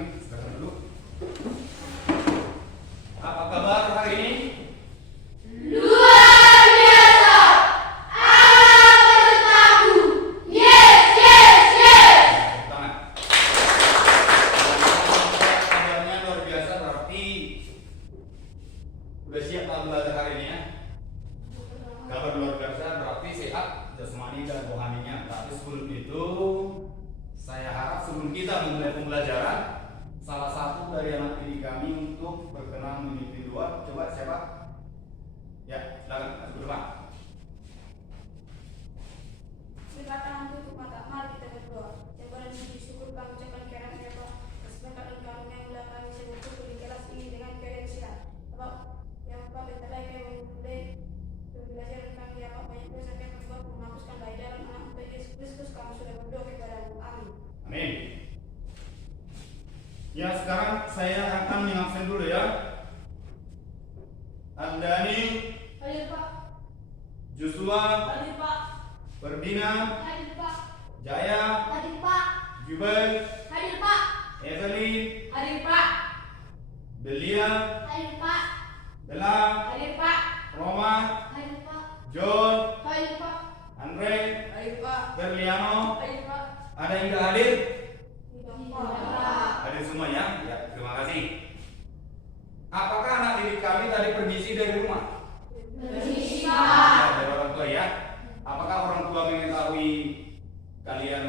kami, silakan dulu. Apa kabar hari ini? Luar biasa! Allah besertaku! Yes, yes, yes! Tangan. Kabarnya luar biasa berarti udah siap lah belajar hari ini ya. Kabar luar biasa berarti sehat jasmani dan rohaninya. Tapi sebelum itu, saya harap sebelum kita memulai pembelajaran, salah satu dari anak didik kami untuk berkenan memimpin doa. Coba siapa? Ya, silakan masuk ke depan. Silakan tutup mata, mari kita berdoa. Coba dan puji syukur kami ucapkan kiranya Pak, atas berkat dan karunia yang telah kami berkumpul di kelas ini dengan keadaan sehat. Bapak, yang Bapak bentar lagi kami memulai pembelajaran kami ya Pak, banyak dosa kami berbuat menghapuskan dari dalam anak Tuhan Yesus Kristus, kami sudah berdoa kepadamu. Amin. Amin. Ya, sekarang saya akan mengabsen dulu ya. Andani, Hadir Pak. Joshua, Hadir Pak. Ferdinand, Hadir Pak. Jaya, Hadir Pak. Jubel, Hadir Pak. Evelyn, Hadir Pak. Belia, Hadir Pak. Bella, Hadir Pak. Roma, Hadir Pak. John, Hadir Pak. Andre, Hadir Pak. Berliano. Hadir Pak. Ada yang tidak hadir? Pak. Hadir semuanya? Ya, terima kasih. Apakah anak didik kami tadi permisi dari rumah? Permisi, Ya, Pak. dari orang tua ya. Apakah orang tua mengetahui kalian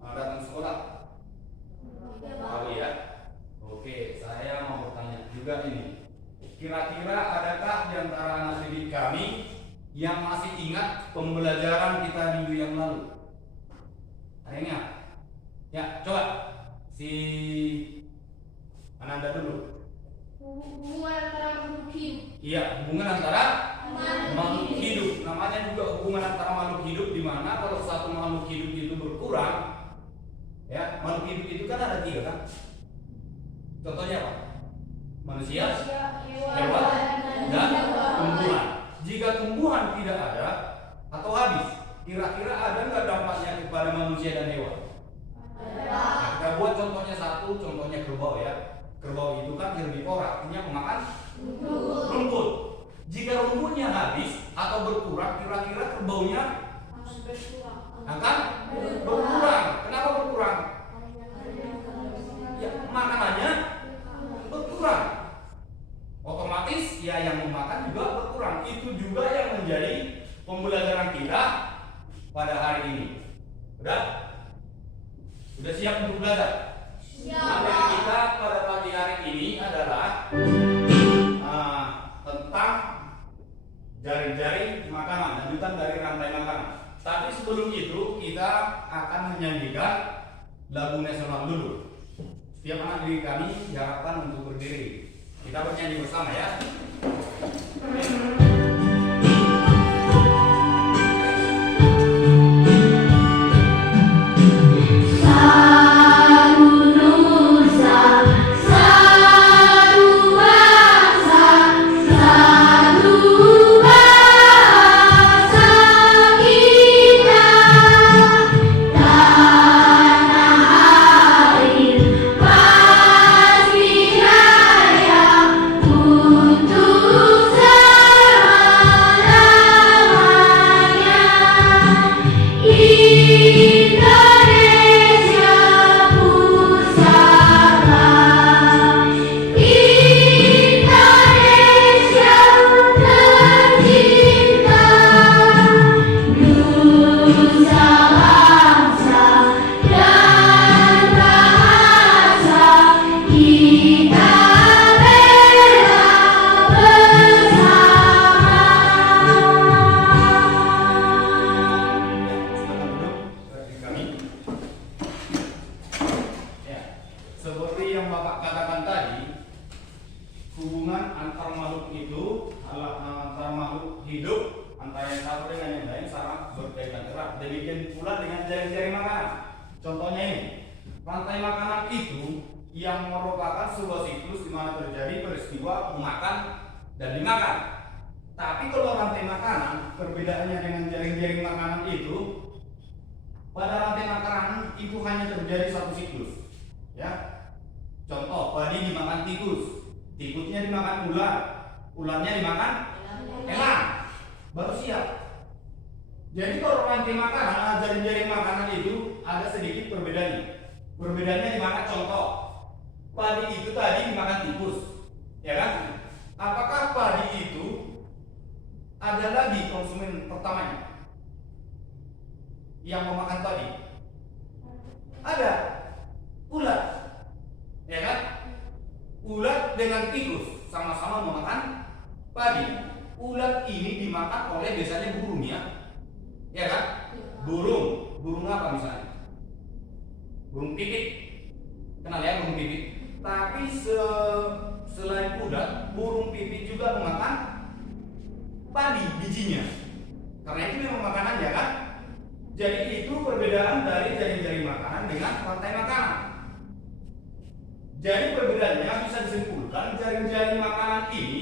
datang sekolah? Tahu ya. Oke, saya mau bertanya juga ini. Kira-kira adakah di antara anak didik kami yang masih ingat pembelajaran kita minggu yang lalu? Ada yang ingat? Ya, coba si Ananda dulu. Hubungan antara makhluk hidup. Iya, hubungan antara Makhluk makhluk hidup. hidup. Namanya juga hubungan antara makhluk hidup, di mana kalau satu makhluk hidup itu berkurang, ya makhluk hidup itu kan ada 3 kan? Contohnya apa? Manusia, hewan, dan tumbuhan. Jika tumbuhan tidak ada atau habis, kira-kira ada nggak dampaknya kepada manusia dan hewan? Nah, kita buat contohnya satu, contohnya kerbau ya. Kerbau itu kan herbivora, artinya pemakan rumput. Jika rumputnya habis atau berkurang, kira-kira kerbaunya akan berkurang. Kenapa berkurang? Ya, makanannya berkurang. Otomatis ya yang memakan juga berkurang. Itu juga yang menjadi pembelajaran kita pada hari ini. Udah? Sudah siap untuk belajar? Materi kita pada pagi hari ini adalah tentang jaring-jaring makanan, lanjutan dari rantai makanan. Tapi sebelum itu kita akan menyanyikan lagu nasional dulu. Setiap anak didik kami diharapkan untuk berdiri. Kita bernyanyi bersama ya. Demikian pula dengan jaring-jaring makanan. Contohnya ini, rantai makanan itu yang merupakan sebuah siklus di mana terjadi peristiwa memakan dan dimakan. Tapi kalau rantai makanan, perbedaannya dengan jaring-jaring makanan itu, pada rantai makanan itu hanya terjadi satu siklus, ya. dimakan tikus, tikusnya dimakan ular, ularnya dimakan elang, baru siap. Jadi kalau rantai makanan, jaring-jaring makanan itu ada sedikit perbedaannya. Perbedaannya di mana? Contoh, padi itu tadi dimakan tikus, ya kan? Apakah padi itu ada lagi konsumen pertamanya yang memakan padi? Ada, ular, ya kan? Ular dengan tikus sama-sama memakan padi. Ular ini dimakan oleh biasanya burung ya kan? Burung apa misalnya? Burung pipit, kenal ya burung pipit? Tapi selain ulat, burung pipit juga memakan padi bijinya. Karena itu memang makanan ya kan? Jadi itu perbedaan dari jaring-jaring makanan dengan rantai makanan. Jadi perbedaannya bisa disimpulkan jaring-jaring makanan ini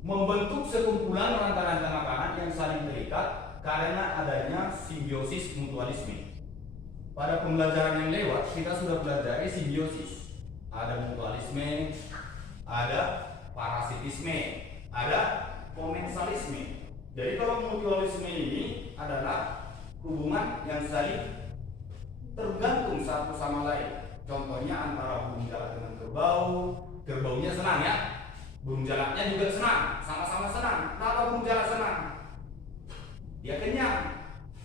membentuk sekumpulan rantai-rantai makanan yang saling terikat karena adanya simbiosis mutualisme. Pada pembelajaran yang lewat kita sudah belajar simbiosis. Ada mutualisme, ada parasitisme, ada komensalisme. Jadi kalau mutualisme ini adalah hubungan yang saling tergantung satu sama lain. Contohnya antara burung jalak dengan kerbau, kerbaunya senang ya, burung jalaknya juga senang, sama-sama senang. Kenapa burung jalak senang? Dia kenyang,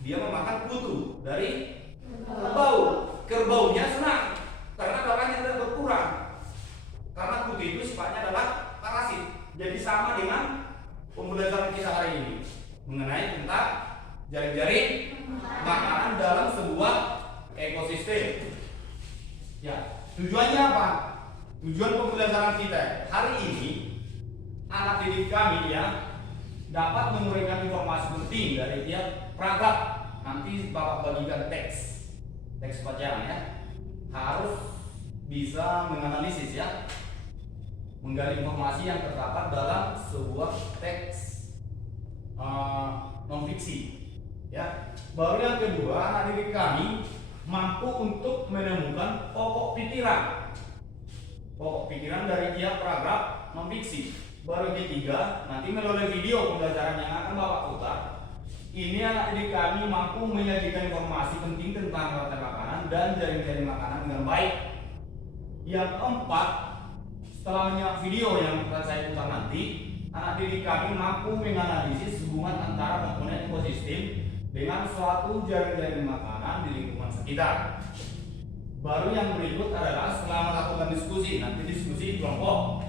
dia memakan kutu dari kerbau. Kerbaunya senang karena makannya tidak berkurang. Karena kutu itu sifatnya adalah parasit. Jadi sama dengan pembelajaran kita hari ini mengenai tentang jaring-jaring makanan dalam sebuah ekosistem. Ya, tujuannya apa? Tujuan pembelajaran kita hari ini, anak didik kami ya dapat memberikan informasi penting dari tiap paragraf. Nanti Bapak bagikan teks bacaan ya. Harus bisa menganalisis ya, menggali informasi yang terdapat dalam sebuah teks non fiksi. Ya, baru yang kedua, anak didik kami mampu untuk menemukan pokok pikiran dari tiap paragraf non fiksi. Baru yang ketiga, nanti melalui video pembelajaran yang akan Bapak putar, ini anak didik kami mampu menyajikan informasi penting tentang rantai makanan dan jaring-jaring makanan dengan baik. Yang keempat, setelah menyimak video yang akan saya putar nanti, anak didik kami mampu menganalisis hubungan antara komponen ekosistem dengan suatu jaring-jaring makanan di lingkungan sekitar. Baru yang berikut adalah setelah melakukan diskusi, nanti diskusi kelompok.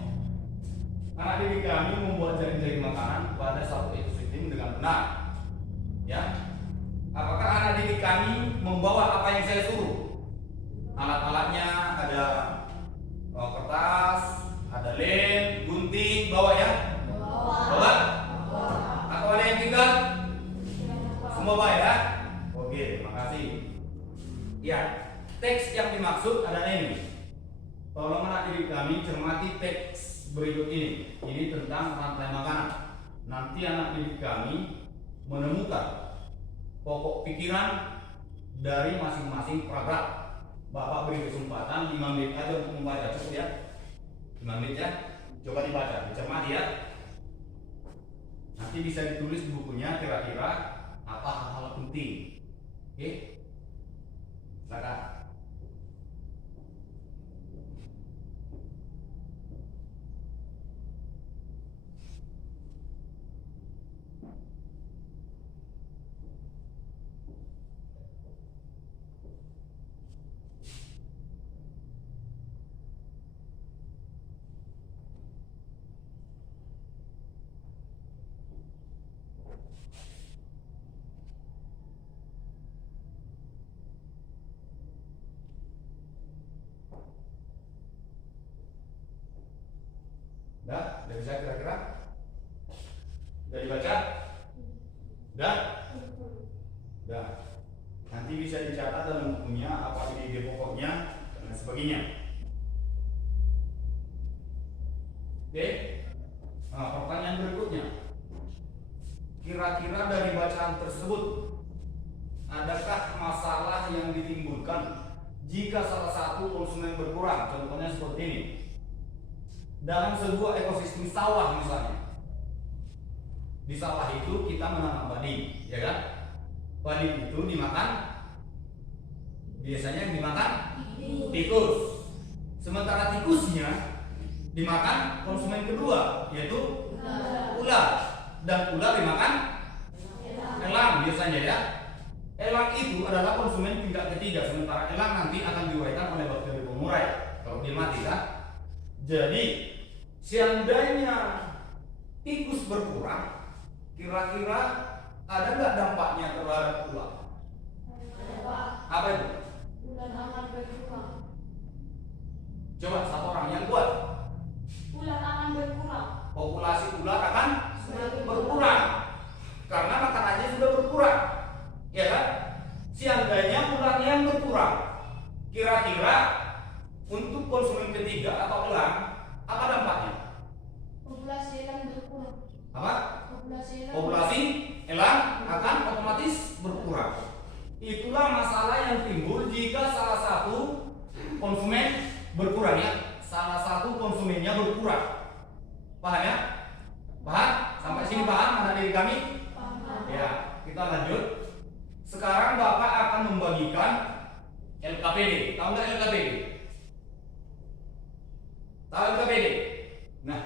Anak didik kami membuat jaring-jaring makanan pada satu ekosistem dengan benar. Ya, apakah anak didik kami membawa apa yang saya suruh? Alat-alatnya ada kertas, ada lem, gunting, bawa ya? Bawa? Atau ada yang tinggal? Semua baik ya? Oke, makasih. Ya, teks yang dimaksud adalah ini. Tolong anak didik kami cermati teks berikut ini. Ini tentang rantai makanan. Nanti anak didik kami menemukan pokok pikiran dari masing-masing paragraf. Bapak beri kesempatan 5 menit aja untuk membaca, cukup ya? 5 menit ya? Coba dibaca, dicermati ya. Nanti bisa ditulis di bukunya kira-kira apa hal-hal penting. Oke? Silakan. Udah bisa kira-kira? Udah dibaca? Udah? Udah. Nanti bisa dicatat dalam bukunya apa ide pokoknya dan sebagainya. Oke? Nah, pertanyaan berikutnya. Kira-kira dari bacaan tersebut, adakah masalah yang ditimbulkan jika salah satu konsumen berkurang? Contohnya seperti ini. dalam sebuah ekosistem sawah misalnya. Di sawah itu kita menanam padi, ya kan? Padi itu dimakan, biasanya dimakan tikus. Sementara tikusnya dimakan konsumen kedua, yaitu ular. Dan ular dimakan elang biasanya ya. Elang itu adalah konsumen tingkat ketiga, sementara elang nanti akan diuraikan oleh bakteri pengurai kalau dia mati kan. Jadi seandainya tikus berkurang, kira-kira ada nggak dampaknya terhadap ular? Apa itu? Ular akan berkurang. Coba satu orang yang kuat. Ular akan berkurang. Populasi ular akan berkurang karena makanannya sudah berkurang, ya kan? Seandainya ular yang berkurang, kira-kira untuk konsumen ketiga atau elang apa dampaknya? Populasi elang berkurang. Apa? Populasi elang. Populasi elang akan otomatis berkurang. Itulah masalah yang timbul jika salah satu konsumen berkurang ya. Salah satu konsumennya berkurang. Paham ya? Paham? Sampai sini paham anak didik kami? Paham. Ya, kita lanjut. Sekarang Bapak akan membagikan LKPD. Tahu nggak LKPD? Tahu LKPD? Nah,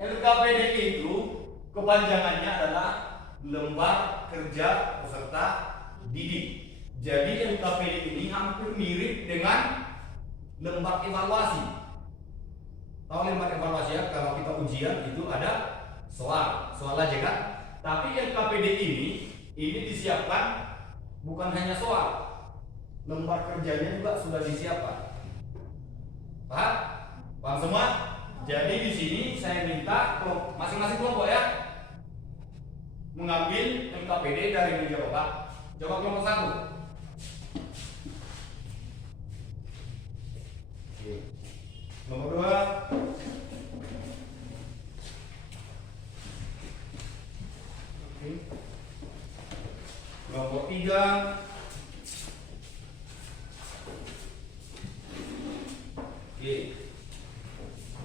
LKPD itu kepanjangannya adalah Lembar Kerja Peserta Didik. Jadi LKPD ini hampir mirip dengan lembar evaluasi. Tahu lembar evaluasi ya? Kalau kita ujian itu ada soal aja kan? Tapi LKPD ini disiapkan bukan hanya soal, lembar kerjanya juga sudah disiapkan. Paham? Paham semua? Jadi di sini saya minta masing-masing kelompok ya mengambil LKPD dari meja Bapak. Coba kelompok 1. Nomor 2. Kelompok 3.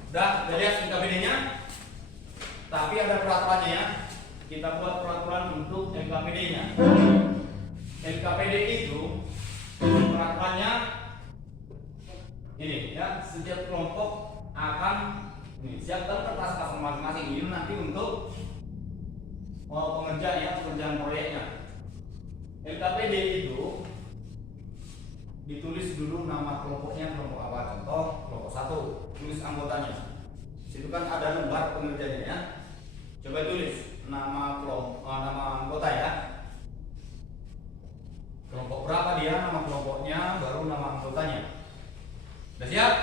Udah lihat LKPD-nya? Tapi ada peraturannya ya. Kita buat peraturan untuk LKPD-nya. LKPD itu peraturannya ini ya, setiap kelompok akan siapkan kertas masing-masing ini nanti untuk pengerjaan ya, pekerjaan proyeknya. LKPD itu ditulis dulu nama kelompoknya, kelompok apa, contoh kelompok 1, tulis anggotanya. Situ kan ada lembar pengerjanya ya. Coba tulis nama kelompok, nama anggota ya. Kelompok berapa dia, nama kelompoknya, baru nama anggotanya. Udah siap?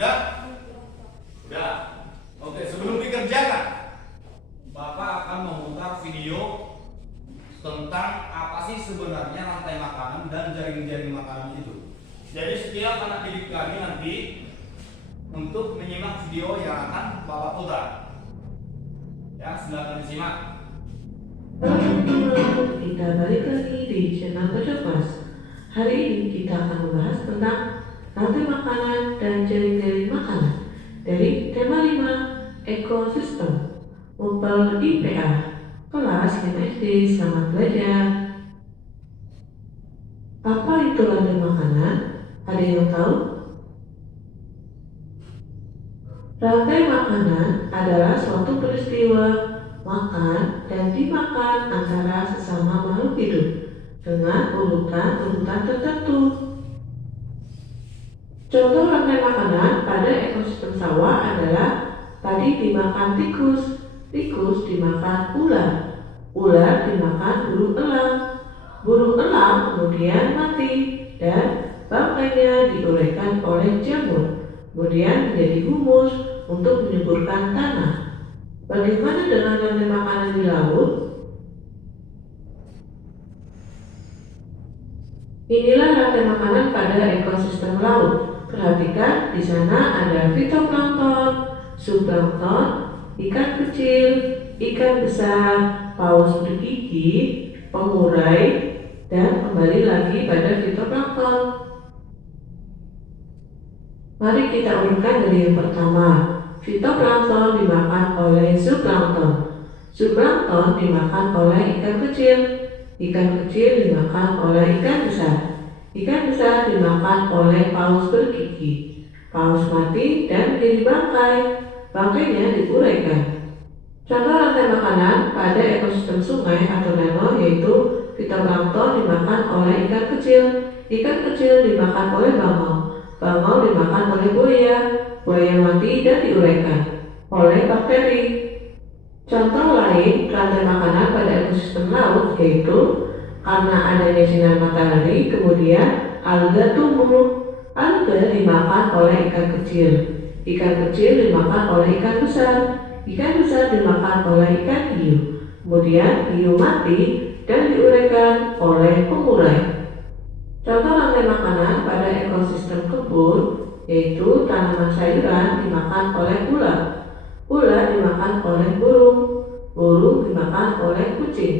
Udah? Udah. Oke, sebelum dikerjakan, Bapak akan memutar video tentang apa sih sebenarnya rantai makanan dan jaring-jaring makanan itu. Jadi setiap anak didik kami nanti untuk menyimak video yang akan Bapak putar. Ya, silakan disimak. Kita balik lagi di channel Kecopas. Hari ini kita akan membahas tentang rantai makanan dan jaring-jaring makanan dari tema 5 ekosistem Mupel IPA kelas 5 SD. Selamat belajar. Apa itu rantai makanan? Ada yang tahu? Rantai makanan adalah suatu peristiwa makan dan dimakan antara sesama makhluk hidup dengan urutan tertentu. Contoh rantai makanan pada ekosistem sawah adalah tadi dimakan tikus, tikus dimakan ular, ular dimakan burung elang kemudian mati dan bangkainya diuraikan oleh jamur, kemudian menjadi humus untuk menyuburkan tanah. Bagaimana dengan rantai makanan di laut? Inilah rantai makanan pada ekosistem laut. Perhatikan, di sana ada fitoplankton, zooplankton, ikan kecil, ikan besar, paus bergigi, pengurai, dan kembali lagi pada fitoplankton. Mari kita urutkan dari yang pertama. Fitoplankton dimakan oleh zooplankton. Zooplankton dimakan oleh ikan kecil. Ikan kecil dimakan oleh ikan besar. Ikan besar dimakan oleh paus bergigi. Paus mati dan menjadi bangkai. Bangkainya diuraikan. Contoh rantai makanan pada ekosistem sungai atau danau yaitu fitoplankton dimakan oleh ikan kecil. Ikan kecil dimakan oleh bangau. Bangau dimakan oleh buaya. Buaya mati dan diuraikan oleh bakteri. Contoh lain rantai makanan pada ekosistem laut yaitu karena adanya sinar matahari kemudian alga tumbuh. Alga dimakan oleh ikan kecil. Ikan kecil dimakan oleh ikan besar. Ikan besar dimakan oleh ikan hiu. Kemudian hiu mati dan diuraikan oleh pengurai. Contoh rantai makanan pada ekosistem kebun yaitu tanaman sayuran dimakan oleh ulat. Ulat dimakan oleh burung. Burung dimakan oleh kucing.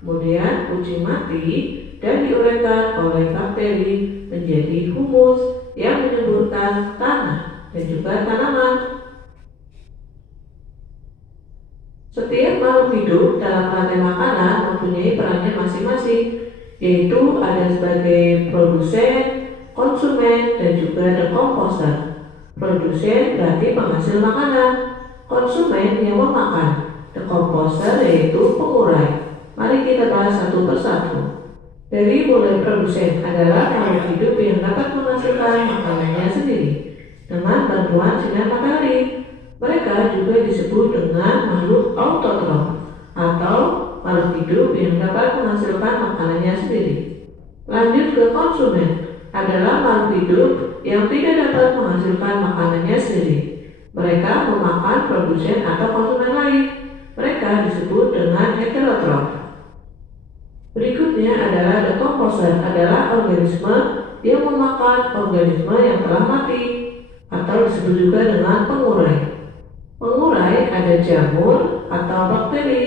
Kemudian kucing mati dan diuraikan oleh bakteri menjadi humus yang menyuburkan tanah dan juga tanaman. Setiap makhluk hidup dalam rantai makanan mempunyai perannya masing-masing, yaitu ada sebagai produsen, konsumen, dan juga decomposer. Produsen berarti penghasil makanan, konsumen yang memakan, decomposer yaitu pengurai. Mari kita bahas satu persatu. Dari mulai produsen adalah makhluk hidup yang dapat menghasilkan makanannya sendiri dengan bantuan sinar matahari. Mereka juga disebut dengan makhluk autotrof atau makhluk hidup yang dapat menghasilkan makanannya sendiri. Lanjut ke konsumen adalah makhluk hidup yang tidak dapat menghasilkan makanannya sendiri. Mereka memakan produsen atau konsumen lain. Mereka disebut dengan heterotrof. Berikutnya adalah decomposer adalah organisme yang memakan organisme yang telah mati atau disebut juga dengan pengurai. Pengurai ada jamur atau bakteri.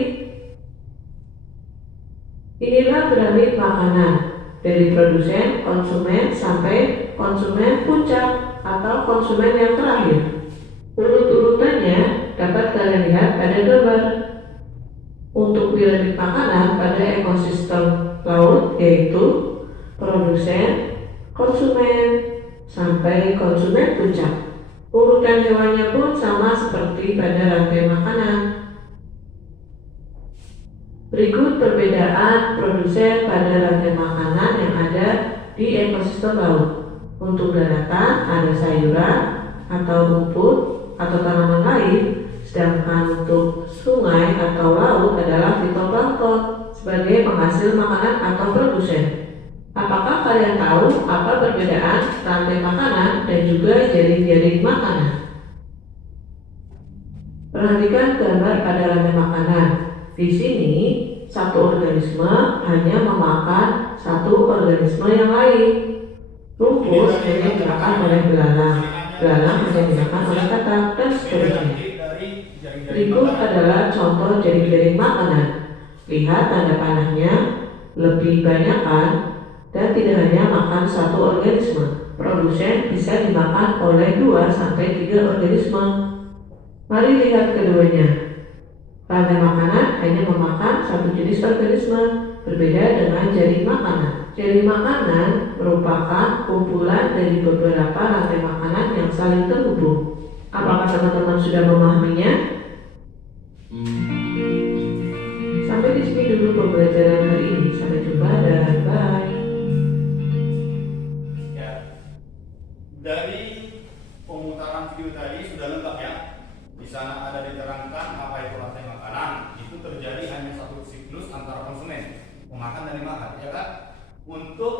Inilah piramid makanan dari produsen, konsumen sampai konsumen puncak atau konsumen yang terakhir. Urut-urutannya dapat kalian lihat pada gambar. Untuk piramid makanan pada ekosistem laut yaitu produsen, konsumen, sampai konsumen puncak. Urutan hewannya pun sama seperti pada rantai makanan. Berikut perbedaan produsen pada rantai makanan yang ada di ekosistem laut. Untuk daratan ada sayuran atau rumput atau tanaman lain, sedangkan untuk sungai atau laut adalah fitoplankton sebagai penghasil makanan atau produsen. Apakah kalian tahu apa perbedaan rantai makanan dan juga jaring-jaring makanan? Perhatikan gambar pada rantai makanan. Di sini, satu organisme hanya memakan satu organisme yang lain. Rumput hanya dimakan oleh belalang, belalang hanya dimakan oleh katak, dan seterusnya. Berikut adalah contoh jaring-jaring makanan. Lihat tanda panahnya, lebih banyak kan? Dan tidak hanya makan satu organisme. Produsen bisa dimakan oleh 2-3 organisme. Mari lihat keduanya. Rantai makanan hanya memakan satu jenis organisme, berbeda dengan jaring makanan. Jaring makanan merupakan kumpulan dari beberapa rantai makanan yang saling terhubung. Apakah teman-teman sudah memahaminya? Sampai di sini dulu pembelajaran hari ini. Sampai jumpa dan bye. Dari pemutaran video tadi sudah lengkap ya. Di sana ada diterangkan apa itu rantai makanan. Itu terjadi hanya satu siklus antara konsumen, memakan dan dimakan, ya kan? Untuk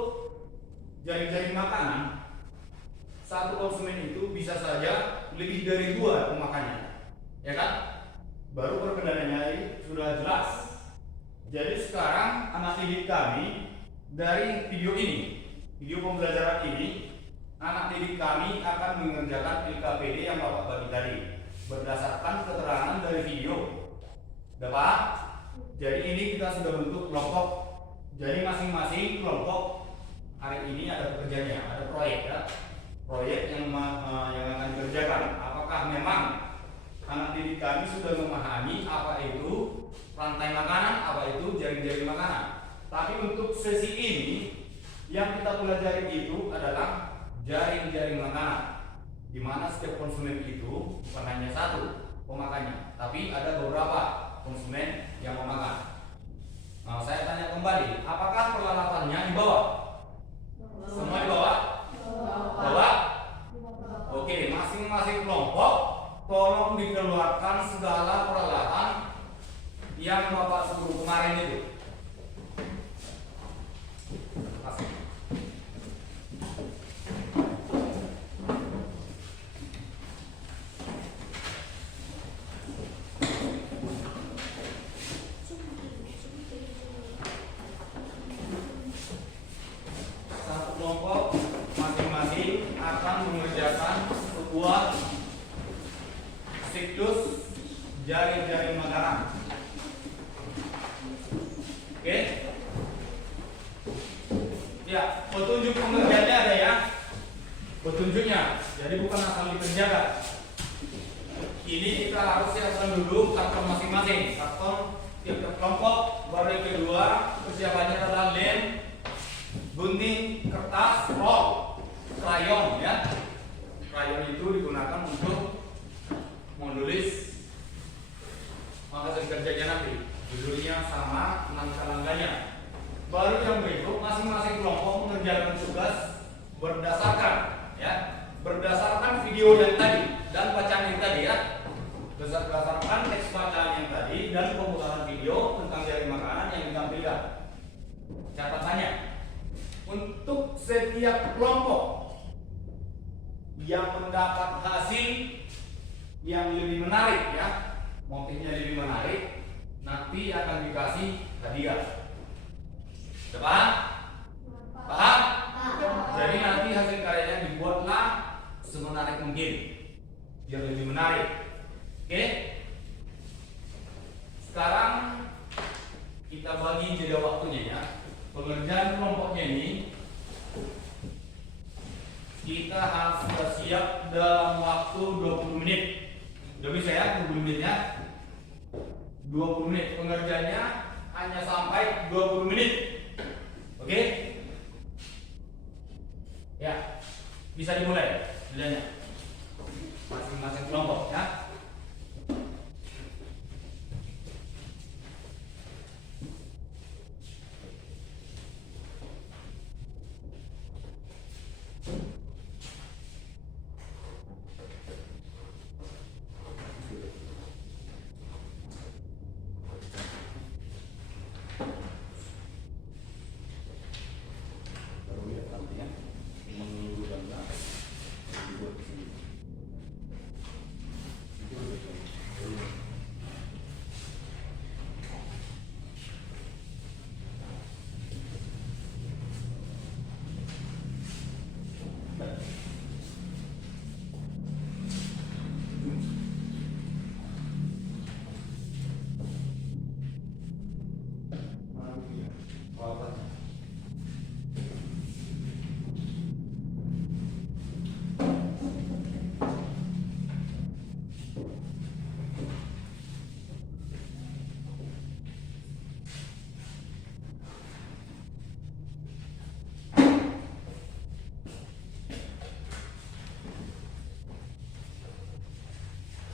jaring-jaring makanan, satu konsumen itu bisa saja lebih dari 2 pemakannya, ya kan? Baru perbedaannya ini sudah jelas. Jadi sekarang anak didik kami dari video ini, video pembelajaran ini, anak didik kami akan mengerjakan LKPD yang Bapak bagi tadi berdasarkan keterangan dari video. Dapat? Jadi ini kita sudah bentuk kelompok. Jadi masing-masing kelompok hari ini ada pekerjaannya, ada proyek ya. Proyek yang akan dikerjakan. Apakah memang anak didik kami sudah memahami apa itu rantai makanan, apa itu jaring-jaring makanan. Tapi untuk sesi ini yang kita pelajari itu adalah jaring-jaring makanan, di mana setiap konsumen itu bukan hanya satu pemakannya, tapi ada beberapa konsumen yang memakan. Nah, saya tanya kembali, apakah peralatannya dibawa? Semua dibawa? Bawa? Oke, masing-masing kelompok tolong dikeluarkan segala peralatan yang Bapak suruh kemarin itu. Kasih. Satu kelompok masing-masing akan mengerjakan sebuah siklus jaring-jaring makanan. Oke? Ya, petunjuk pengerjaannya ada ya. Petunjuknya, jadi bukan asal dikerjakan. Ini kita harus siapkan dulu karton masing-masing. Karton tiap kelompok. Baru yang kedua, persiapannya adalah lem, gunting, kertas, rol, krayon ya. Krayon itu digunakan untuk menulis hasil kerjanya nanti. Judulnya sama, langkah-langkahnya. Baru yang berikut, masing-masing kelompok mengerjakan tugas berdasarkan video yang tadi dan bacaan yang tadi ya. Berdasarkan teks bacaan yang tadi dan pembukaan video tentang jaring makanan yang ditampilkan. Catatannya, untuk setiap kelompok yang mendapat hasil yang lebih menarik ya, motifnya lebih menarik, nanti akan dikasih hadiah. Sudah paham? Paham? Jadi nanti hasil karyanya dibuatlah semenarik mungkin, biar lebih menarik. Oke? Sekarang kita bagi jeda waktunya ya. Pengerjaan kelompoknya ini kita harus sudah siap dalam waktu 20 menit. Udah bisa ya 20 menitnya? 20 menit. Pengerjaannya hanya sampai 20 menit. Oke? Ya, bisa dimulai kerjanya. Masing-masing kelompok ya.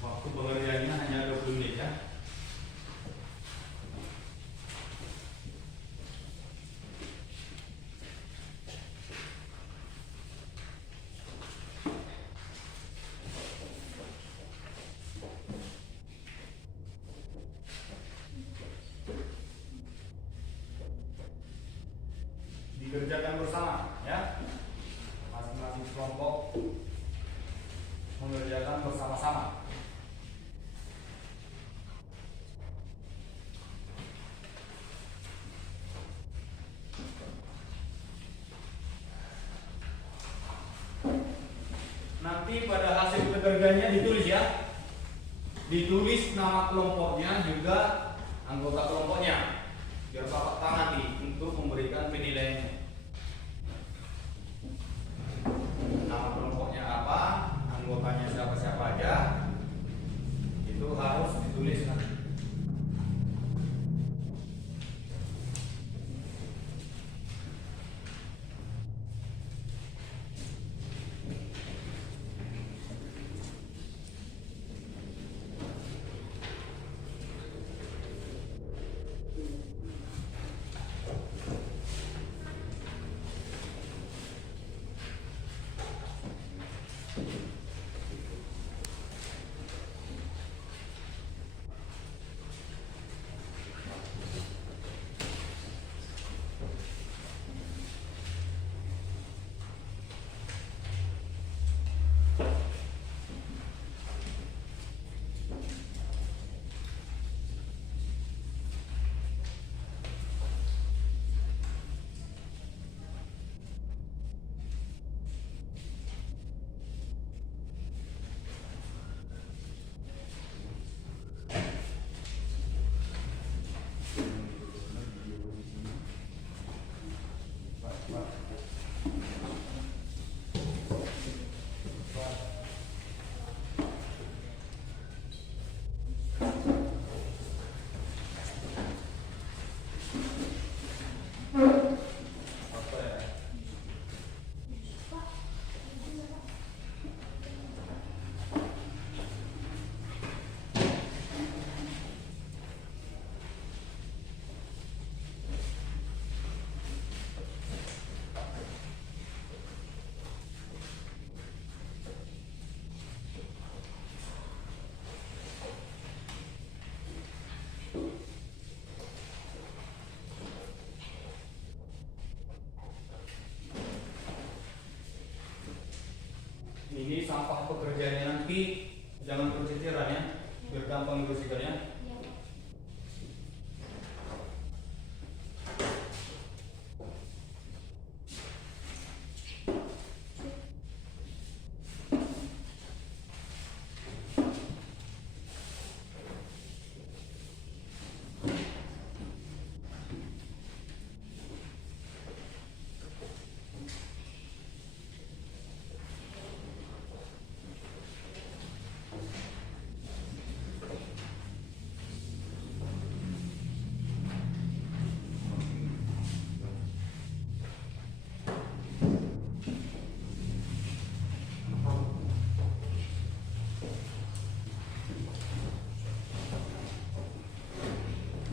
Waktu pengerjaannya hanya 20 menit ya. Dikerjakan bersama ya. Masing-masing kelompok mengerjakan bersama-sama. Nanti pada hasil pekerjaannya ditulis ya. Ditulis nama kelompoknya juga anggota kelompoknya. Biar Bapak tangani untuk memberikan penilaiannya. Nama kelompoknya apa, anggotanya siapa-siapa aja. apa pekerjaannya nanti, jangan percetiran ya, biar gampang dibersihkannya. Iya, Pak.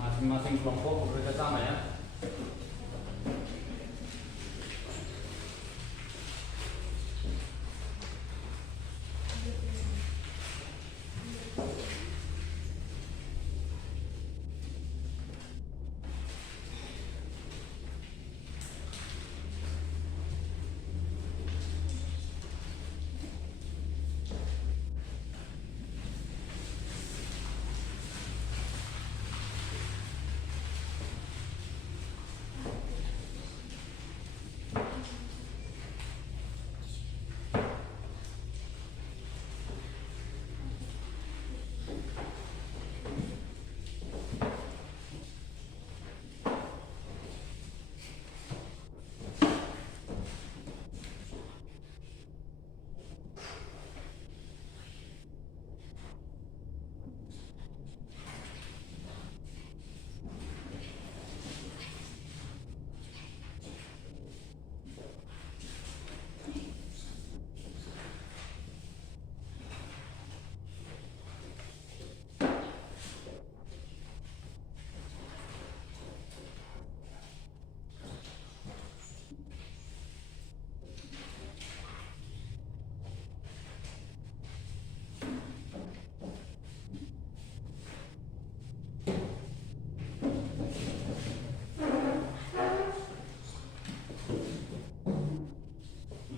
Masing-masing kelompok bekerja sama ya.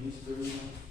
Ini sebelumnya.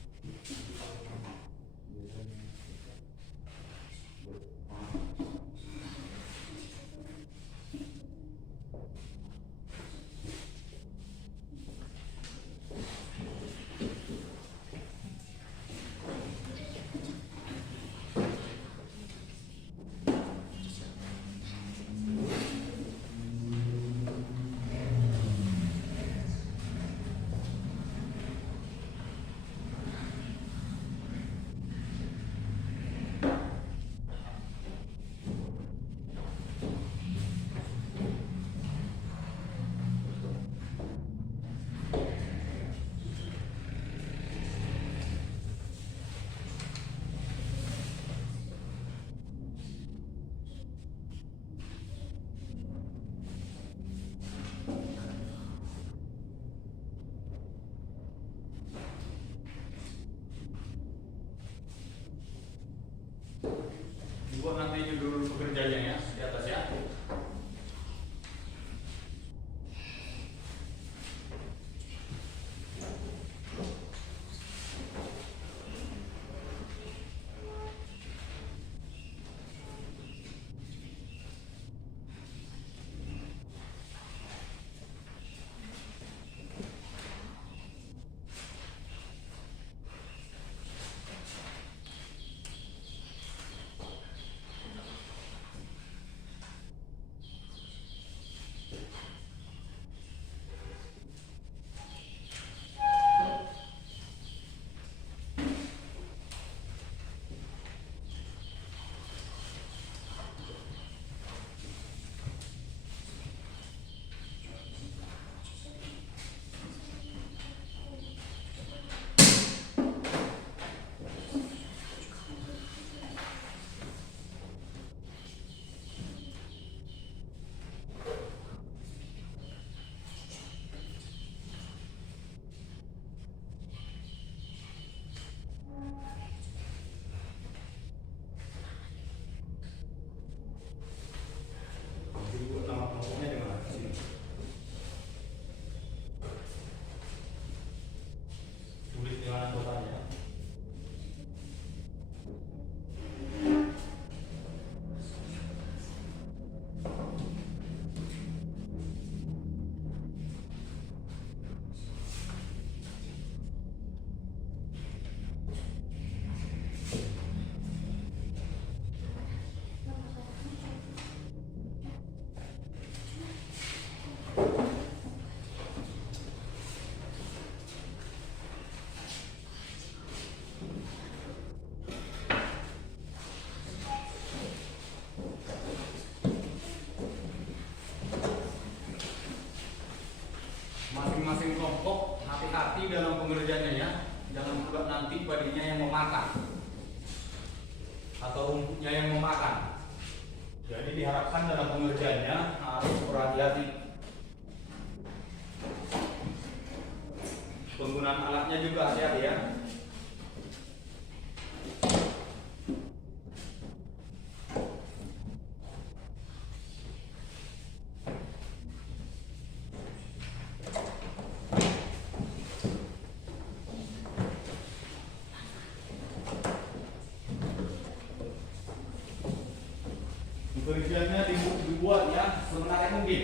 Buat nanti judul pekerjaannya ya di atas ya. atau rumputnya yang memakan. Jadi diharapkan dalam pengerjaannya harus berhati-hati. Penggunaan alatnya juga hati-hati ya. Pengerjaannya dibuat ya semenarik mungkin.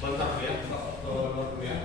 Bentar ya, dulu ya.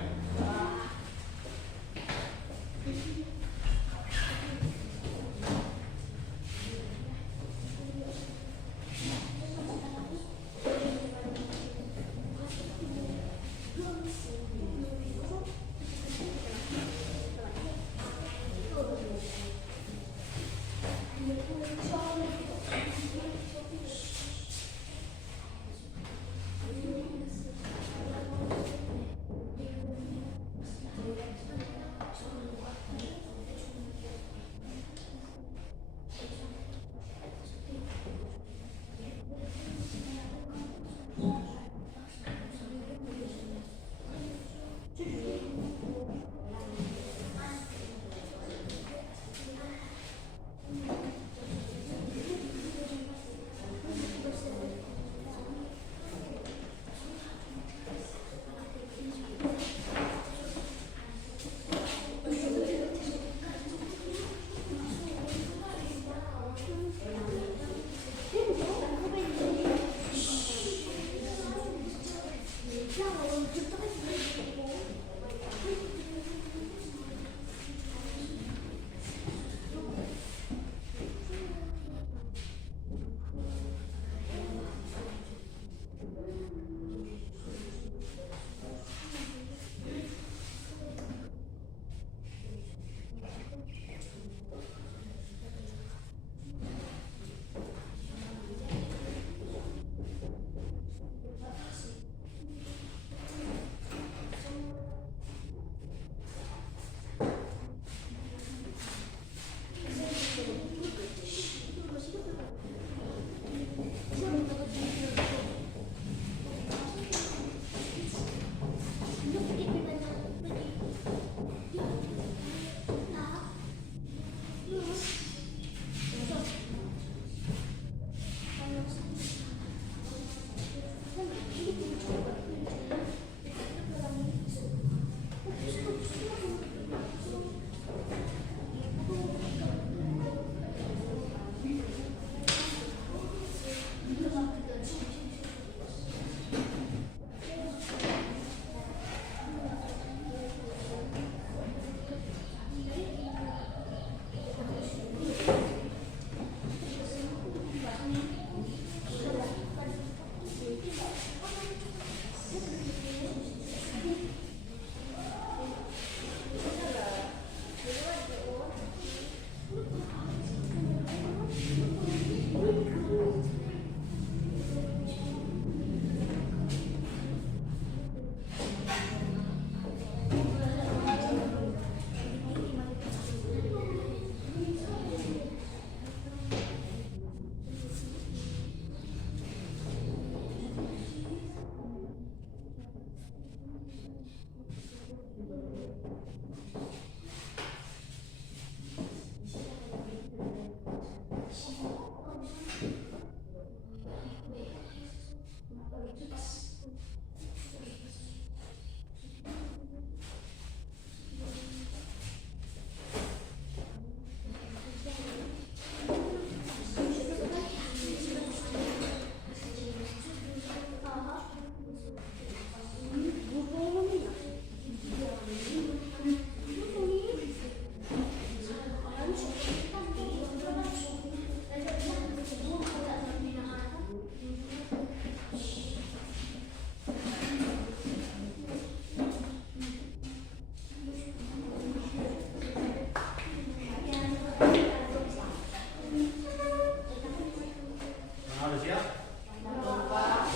Nah, udah siap?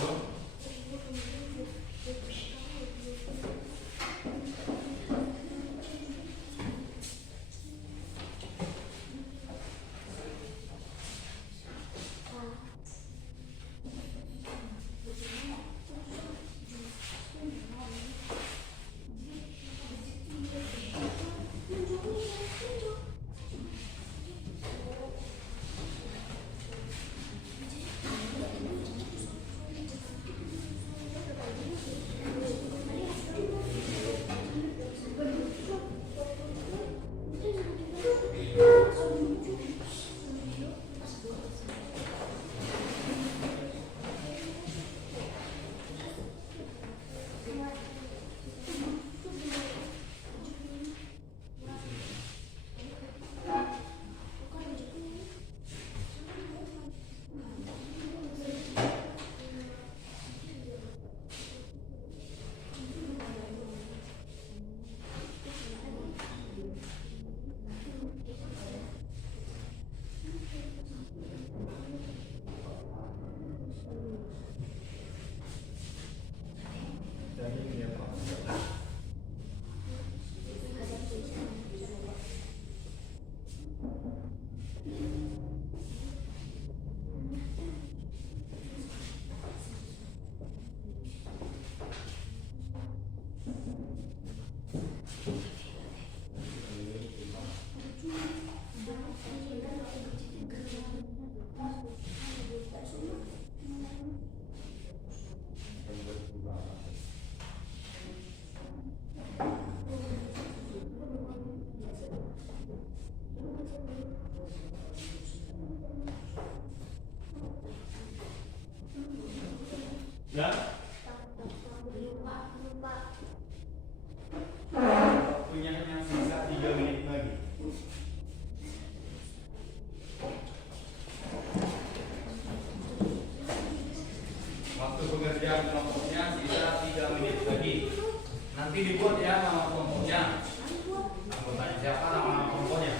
Belum? Ya? Waktunya hanya sisa 3 menit lagi. Waktu pengerjaan kelompoknya sisa 3 menit lagi. Nanti dibuat ya nama kelompoknya. Anggotanya siapa, nama kelompoknya.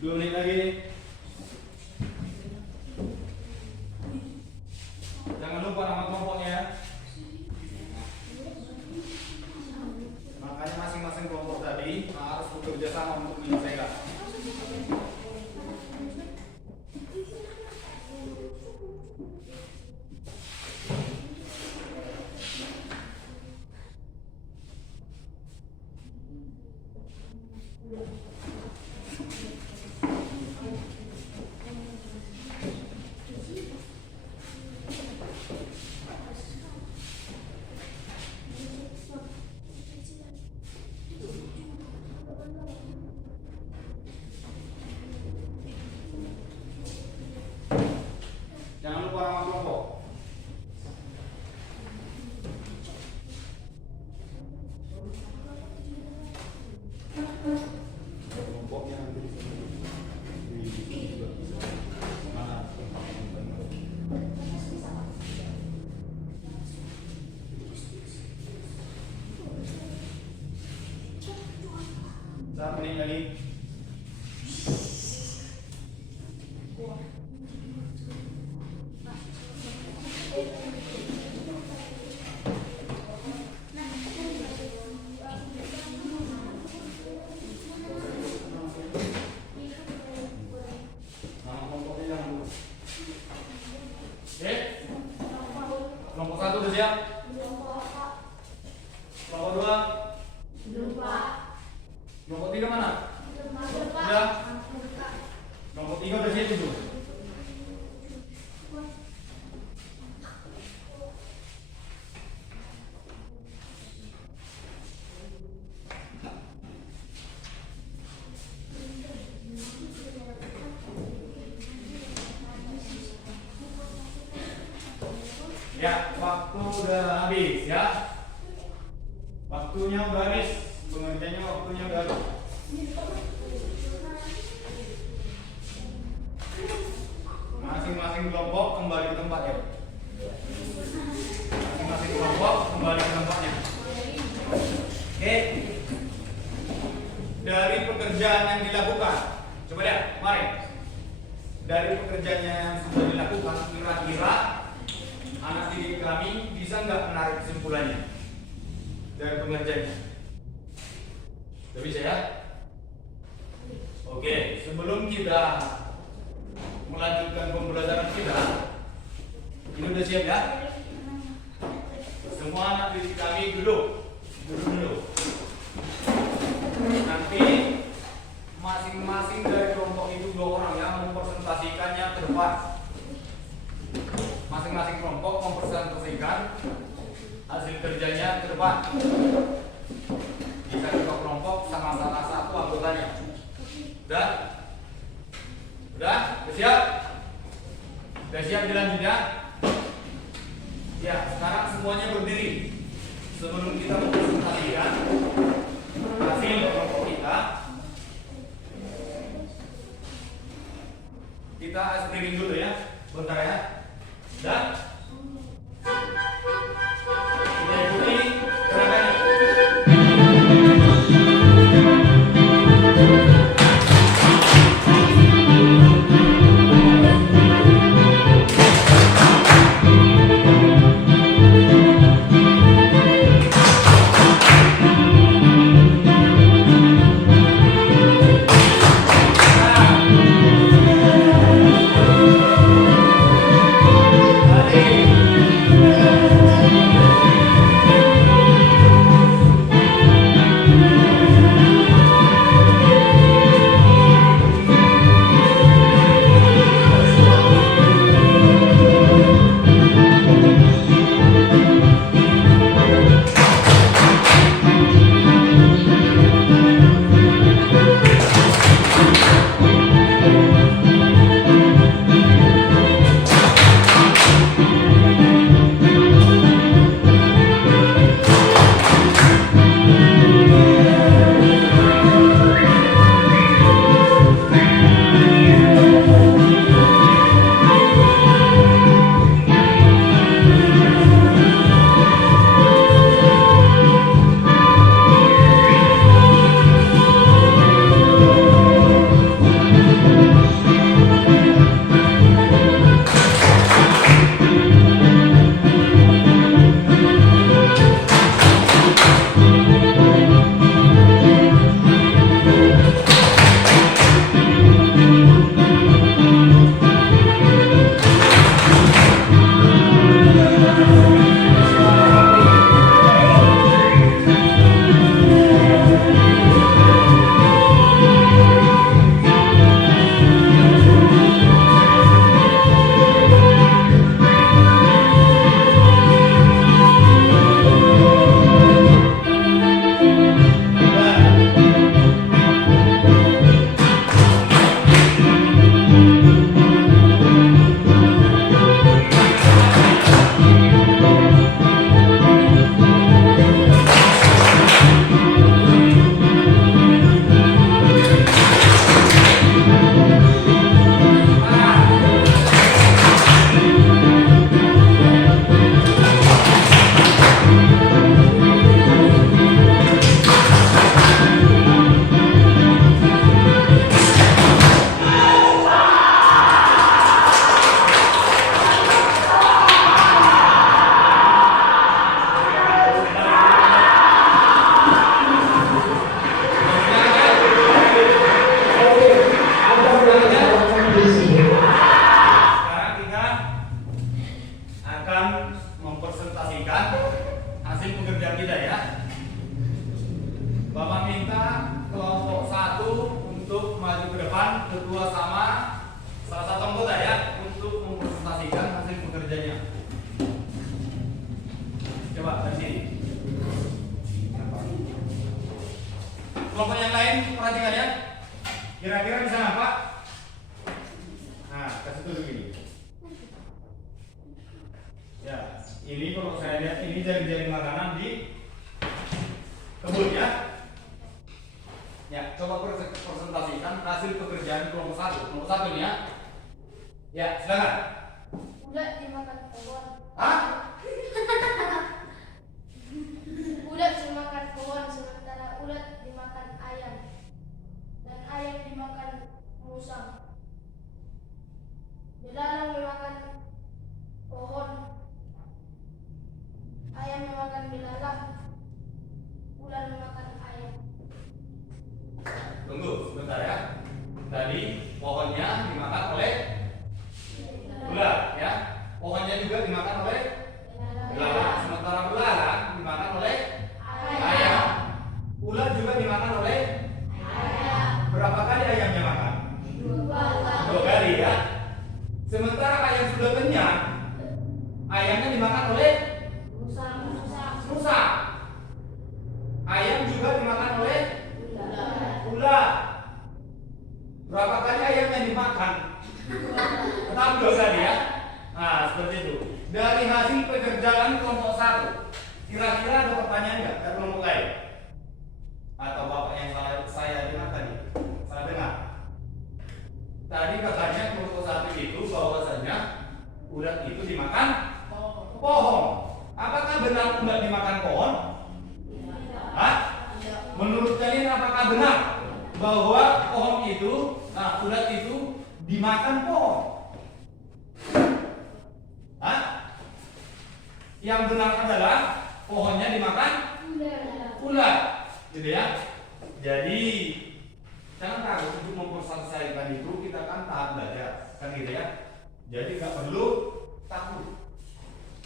Dua menit lagi. Jangan lupa nama kelompoknya. Makanya masing-masing kelompok tadi harus bekerja sama untuk menyelesaikan. Lupa. Kelompok 3 mana? Lupa. Udah. Kelompok 3 udah siap tuh. Ya, waktu udah habis ya. Waktunya udah habis. Pengertiannya waktunya udah habis. Masing-masing kelompok kembali ke tempatnya. Masing-masing kelompok kembali ke tempatnya. Oke. Dari pekerjaan yang dilakukan, coba lihat, mari. Dari pekerjaan yang sudah dilakukan, kira-kira anak didik kami bisa nggak menarik kesimpulannya dari pengerjaannya? Udah bisa ya? Oke, sebelum kita melanjutkan pembelajaran kita, ini udah siap ya? Semua anak didik kami duduk dulu. Nanti masing-masing dari kelompok itu 2 orang yang mempresentasikannya ke depan. Masing-masing kelompok mempresentasikan hasil kerjanya ke depan. Bisa juga kelompok sama salah satu anggotanya. Udah? Udah siap? Udah siap dilanjut ya? Ya, sekarang semuanya berdiri. Sebelum kita mempresentasikan hasil kelompok kita ice breaking dulu ya. Bentar ya. Dan kita ikuti gerakannya. kelompok yang lain perhatikan ya. Kira-kira bisa nampak? Nah, kasih tunjuk ini. Ya, ini kalau saya lihat ini jaring-jaring makanan di kebun ya. Ya, coba presentasikan hasil pekerjaan kelompok satu. Kelompok satu ini ya. Ya, silakan. Ulat dimakan pohon. Hah? Ulat dimakan pohon, sementara ulat dimakan ayam. Dan ayam dimakan musang. Belalang memakan pohon. Ayam memakan belalang. Ular memakan ayam. Tunggu sebentar ya. Tadi pohonnya dimakan oleh ular ya. Pohonnya juga dimakan oleh belalang. Sementara belalang dimakan oleh ayam. Ular juga dimakan oleh Ayam. berapa kali ayamnya makan? 2 kali ya. Sementara ayam sudah kenyang, ayamnya dimakan oleh Musang. rusa. Ayam juga dimakan oleh Ular. ular. Berapa kali ayamnya dimakan? Tetap 2 kali ya. Nah, seperti itu. Dari hasil pekerjaan kelompok 1, kira-kira ada pertanyaan nggak dari kelompok lain? Atau bapak yang saya dengar tadi? Saya dengar. Tadi katanya kelompok 1 itu bahwasanya ulat itu dimakan pohon. Apakah benar ulat dimakan pohon? Hah? Menurut kalian apakah benar bahwa pohon itu, ulat itu dimakan pohon? Hah? Yang benar adalah pohonnya dimakan ulat, gitu ya. Jadi jangan takut untuk memperselesaikan itu, kita kan tahap belajar, kan gitu ya. Jadi nggak perlu takut.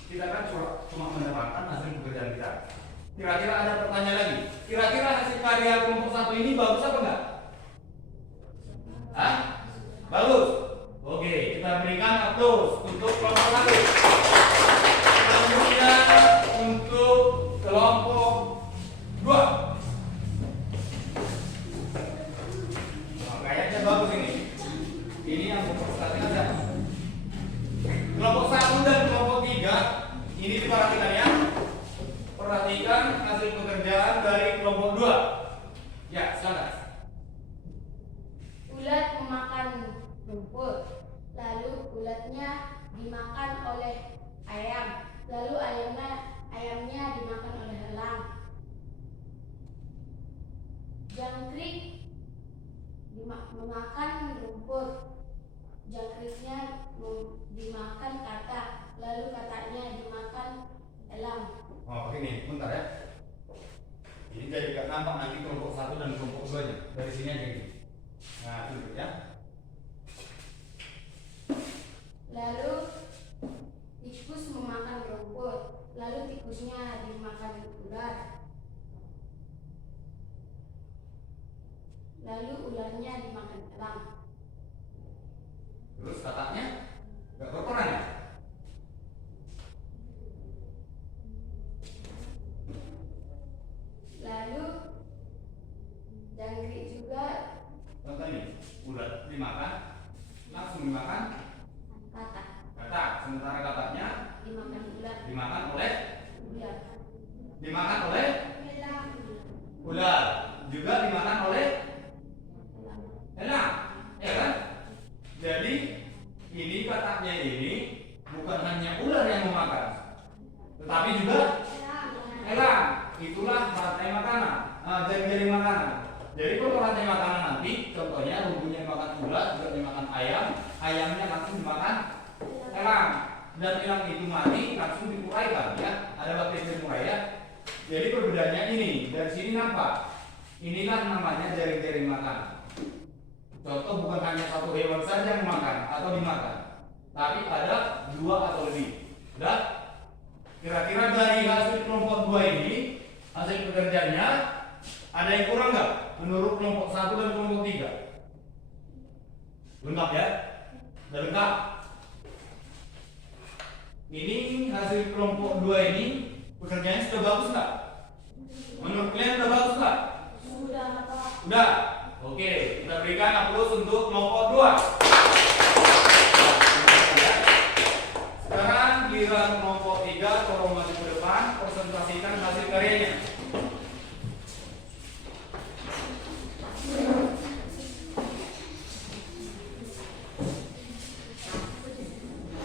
Kita kan cuma menerangkan hasil pekerjaan kita. Kira-kira ada pertanyaan lagi? Kira-kira hasil karya kelompok 1 ini bagus apa enggak? Hah? Bagus. Oke, kita berikan aplaus untuk kelompok 1. Selanjutnya untuk kelompok 2. Nah, kayaknya bagus ini. Ini yang memperhatikan ya. Kelompok 1 dan kelompok 3 ini diperhatikan ya. Perhatikan hasil pekerjaan dari kelompok 2. Ya, silakan. Ulat memakan rumput, lalu ulatnya dimakan oleh ayam, lalu ayamnya dimakan oleh elang. Jangkrik memakan rumput, jangkriknya dimakan katak, lalu kataknya dimakan elang. Oh, ini bentar ya. Ini jadi gak nampak nanti kelompok 1 dan kelompok 2 nya. Dari sini aja ini. Nah, tunjuk ya. Lalu tikus memakan rumput, lalu tikusnya dimakan ular, lalu ularnya dimakan elang. Terus kataknya gak berperan ya? Lalu jangkrik juga Contoh ini, ulat dimakan, langsung dimakan katak, katak. Sementara kataknya dimakan ular. dimakan oleh Ular. Elang. ular. Juga dimakan oleh Elang. elang. Ya kan? Jadi ini kataknya ini bukan hanya ular yang memakan, tetapi juga elang. Itulah rantai makanan, jaring-jaring makanan. Jadi kalau rantai makanan nanti, contohnya rumpunya dimakan ulat, juga dimakan ayam, ayamnya langsung dimakan elang, dan elang itu mati langsung diuraikan ya. Ada bakteri murai ya. Jadi perbedaannya ini, dari sini nampak. Inilah namanya jaring-jaring makan. Contoh bukan hanya satu hewan saja yang makan atau dimakan, tapi ada 2 atau lebih. Dan kira-kira dari hasil kelompok 2 ini, hasil pekerjaannya ada yang kurang nggak? Menurut kelompok 1 dan kelompok 3 lengkap ya? Sudah lengkap. Ini hasil kelompok 2 ini pekerjaannya sudah bagus nggak? Menurut kalian sudah bagus nggak? Sudah apa? Oke, kita berikan aplaus untuk kelompok 2. Sekarang giliran kelompok 3, tolong maju ke depan, presentasikan hasil karyanya.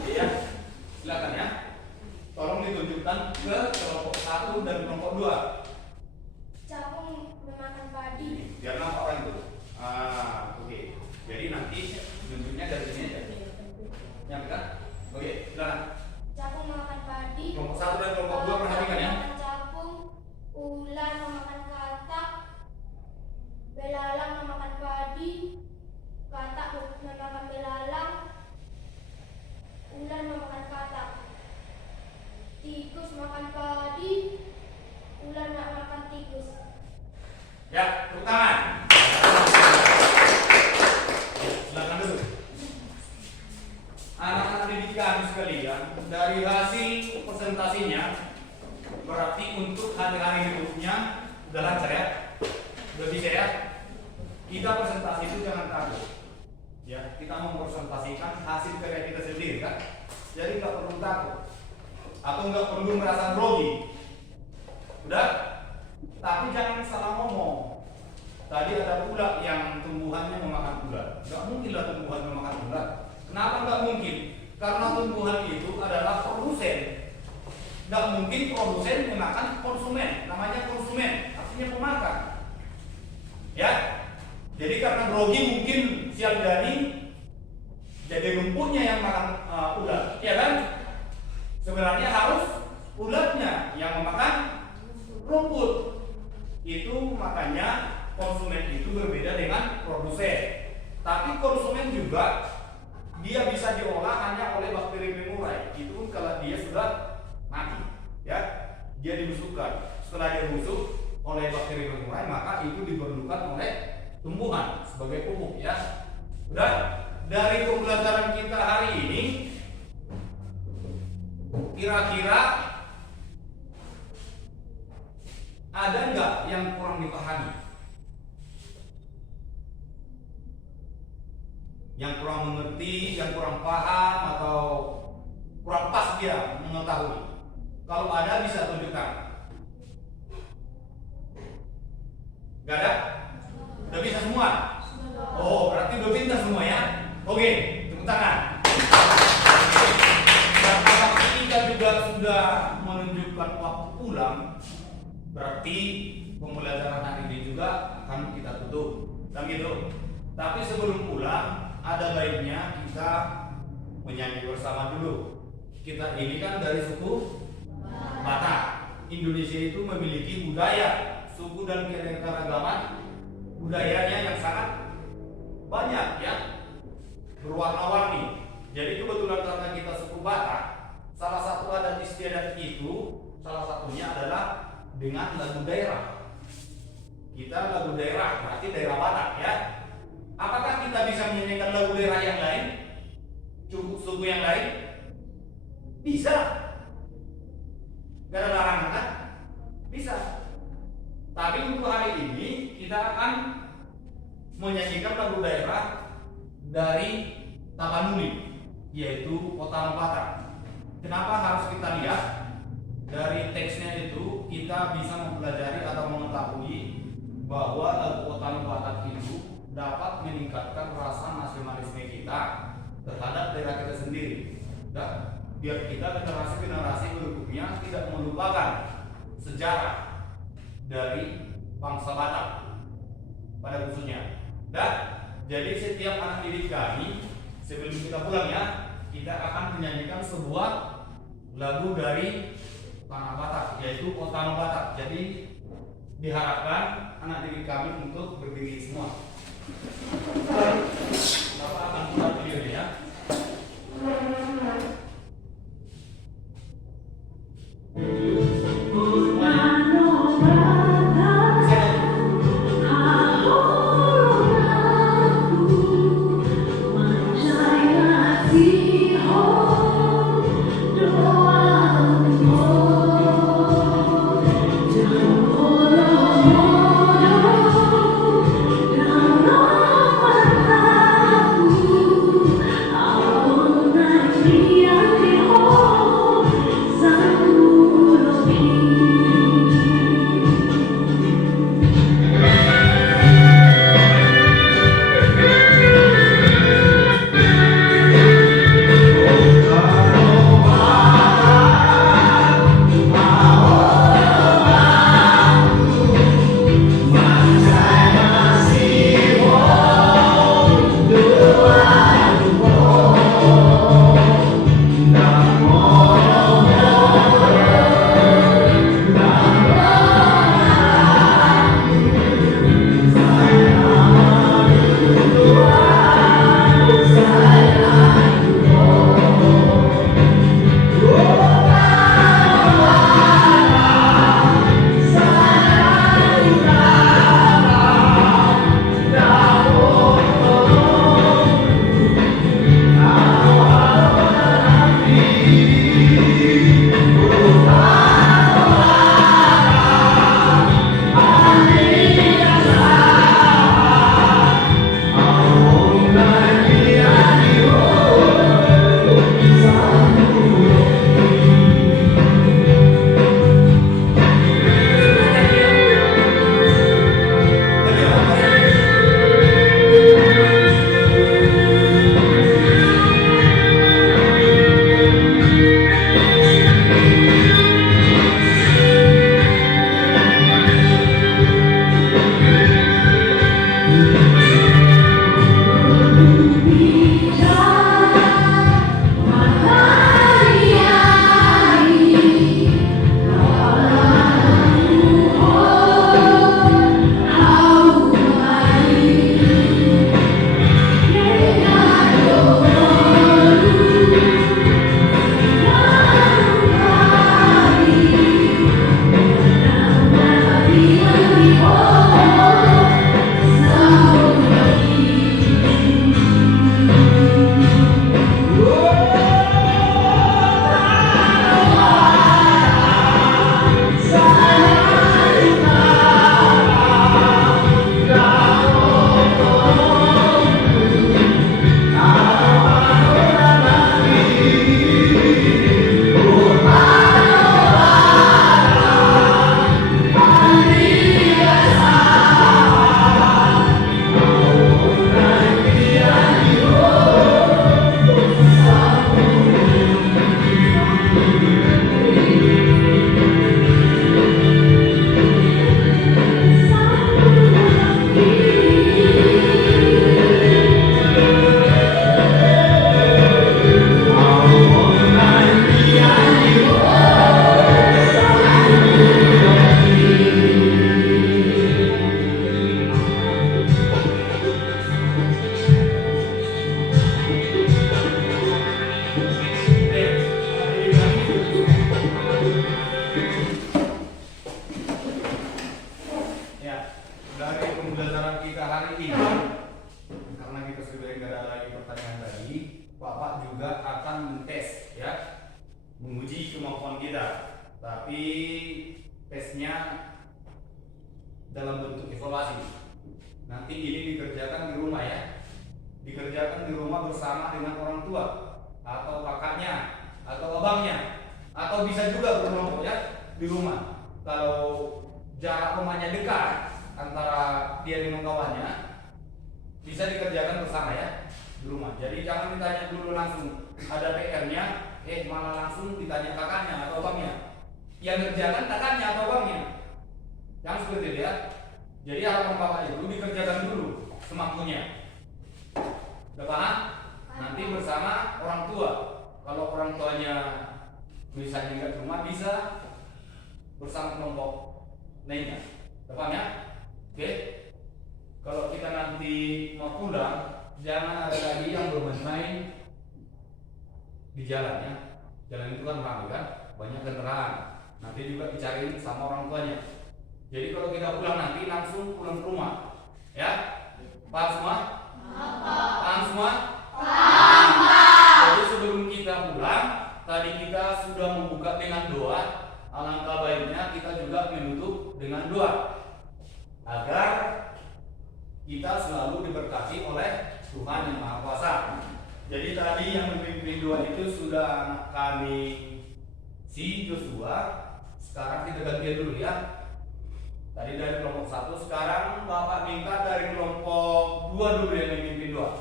Iya, silakan ya. Tolong ditunjukkan ke kelompok 1 dan kelompok 2. Capung memakan padi. Biar nampak kan itu. Oke. Jadi nanti tunjuknya dari sini aja. Yang kan? Oke, silakan. Capung memakan padi. Kelompok 1 dan kelompok 2 perhatikan ya. Memakan capung, ular memakan katak, belalang memakan padi, katak memakan belalang, ular memakan katak, tikus makan padi, ular makan tikus. Ya, tepuk tangan. Silakan dulu. Anak-anak didik kami sekalian, dari hasil presentasinya berarti untuk hari-hari hidupnya udah lancar ya, udah bisa ya. Kita presentasi itu jangan takut, ya. Kita mempresentasikan hasil karya kita sendiri kan, jadi nggak perlu takut atau nggak perlu merasa grogi. Udah, tapi jangan salah ngomong. Tadi ada ular yang tumbuhannya memakan ular. Nggak mungkin lah tumbuhan memakan ular. Kenapa nggak mungkin? Karena tumbuhan itu adalah produsen. Nggak mungkin produsen memakan konsumen. Namanya konsumen, artinya pemakan. Ya, jadi karena grogi mungkin sial jadi rumputnya yang makan ular, ya kan? Sebenarnya harus ularnya yang memakan rumput. Itu makanya konsumen itu berbeda dengan produsen. Tapi konsumen juga dia bisa diolah hanya oleh bakteri pengurai. Itu pun kalau dia sudah mati, ya. Dia dibusukkan. Setelah dia busuk oleh bakteri pengurai, maka itu diperlukan oleh tumbuhan sebagai pupuk, ya. Udah, dari pembelajaran kita hari ini kira-kira ada nggak yang kurang dipahami? Yang kurang mengerti, yang kurang paham, atau kurang pas dia mengetahui? Kalau ada bisa tunjukkan. Gak ada? Udah bisa semua? Oh, berarti udah pintar semua ya? Oke, tepuk tangan. Karena waktu kita juga sudah menunjukkan waktu pulang, berarti pembelajaran hari ini juga akan kita tutup. Dan gitu. Tapi sebelum pulang, ada baiknya kita menyanyi bersama dulu. Kita ini kan dari suku Batak. Indonesia itu memiliki budaya, suku dan keanekaragaman budayanya yang sangat banyak, ya, berwarna-warni. Jadi kebetulan karena kita suku Batak, salah satu adat istiadat itu salah satunya adalah dengan lagu daerah. Kita lagu daerah berarti daerah Batak, ya. Apakah kita bisa menyanyikan lagu daerah yang lain? Suku yang lain? Bisa. Gak ada larangan kan? Bisa. Tapi untuk hari ini kita akan menyanyikan lagu daerah dari Tapanuli, yaitu Kota Batak. Kenapa harus kita lihat? Dari teksnya itu kita bisa mempelajari atau mengetahui bahwa lagu Kota Batak itu dapat meningkatkan rasa nasionalisme kita terhadap daerah kita sendiri. Dan biar kita generasi-generasi berikutnya tidak melupakan sejarah dari bangsa Batak pada khususnya. Dan jadi setiap anak didik kami sebelum kita pulang, ya, kita akan menyanyikan sebuah lagu dari tanah Batak, yaitu Kota Batak. Jadi diharapkan anak didik kami untuk berdiri semua. Bapak akan buat videonya, ya. No dalam bentuk evaluasi. Nanti ini dikerjakan di rumah ya. Dikerjakan di rumah bersama dengan orang tua atau kakaknya atau abangnya, atau bisa juga berkelompok ya di rumah. Kalau jarak rumahnya dekat antara dia dengan kawannya, bisa dikerjakan bersama ya di rumah. Jadi jangan ditanya dulu langsung ada PR-nya, malah langsung ditanya kakaknya atau abangnya. Yang kerjakan kakaknya atau abangnya. Jangan seperti itu ya. Jadi harapan bapak itu dikerjakan dulu semampunya. Udah paham? Nanti bersama orang tua. Kalau orang tuanya misalnya nggak di rumah, bisa bersama kelompok lainnya. Udah paham ya? Oke. Kalau kita nanti mau pulang, jangan ada lagi yang bermain-main di jalan ya. Jalan itu kan ramai kan, banyak kendaraan. Nanti juga dicariin sama orang tuanya. Jadi kalau kita pulang nanti langsung pulang ke rumah, ya? Paham semua? Paham semua? Jadi sebelum kita pulang, tadi kita sudah membuka dengan doa. Alangkah baiknya kita juga menutup dengan doa agar kita selalu diberkati oleh Tuhan yang Maha Kuasa. Jadi tadi yang memimpin doa itu sudah anak kami si Joshua. Sekarang kita gantian dulu ya. Tadi dari kelompok 1, sekarang Bapak minta dari kelompok 2 dulu yang memimpin doa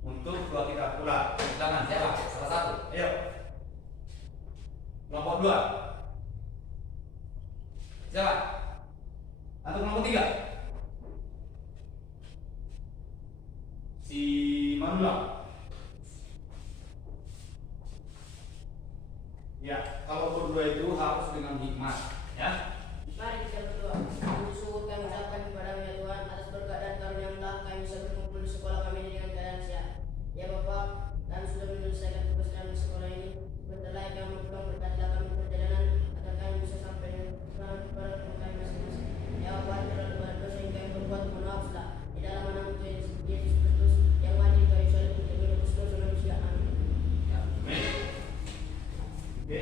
untuk doa kita pula. Silakan siapa? Salah satu. Ayo. Kelompok 2. Siapa? Atau kelompok 3? Si Manula. Ya, kalau berdoa itu harus dengan hikmat, ya. Mari kita berdoa. Puji syukur kami ucapkan kepada-Mu ya Tuhan atas berkat dan karunia yang telah kami bisa berkumpul di sekolah kami dengan keadaan sehat. Ya Bapak, kami sudah menyelesaikan tugas kami di sekolah ini. Bentarlah kami pulang, berkatilah kami perjalanan agar kami bisa sampai dengan kepada Tuhan kami masing-masing. Ya Bapak, terlalu banyak dosa yang kami berbuat, mohon maaflah. Di dalam nama Tuhan Yesus Kristus yang mati di kayu salib untuk menebus dosa manusia. Amin. Ya, amin. Oke,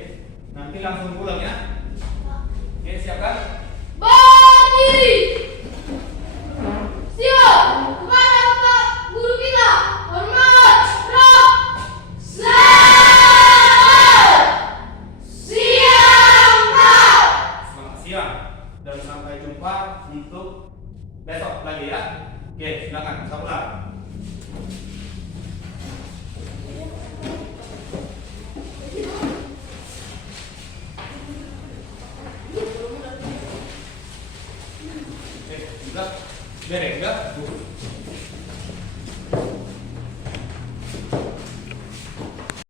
nanti langsung pulang ya. Oke, siapkan? Berdiri. Siap. Kepada Bapak Guru kita. Hormat. Selamat siang dan sampai jumpa untuk besok lagi ya. Oke, silakan saudara. Oke, enggak, bereng enggak?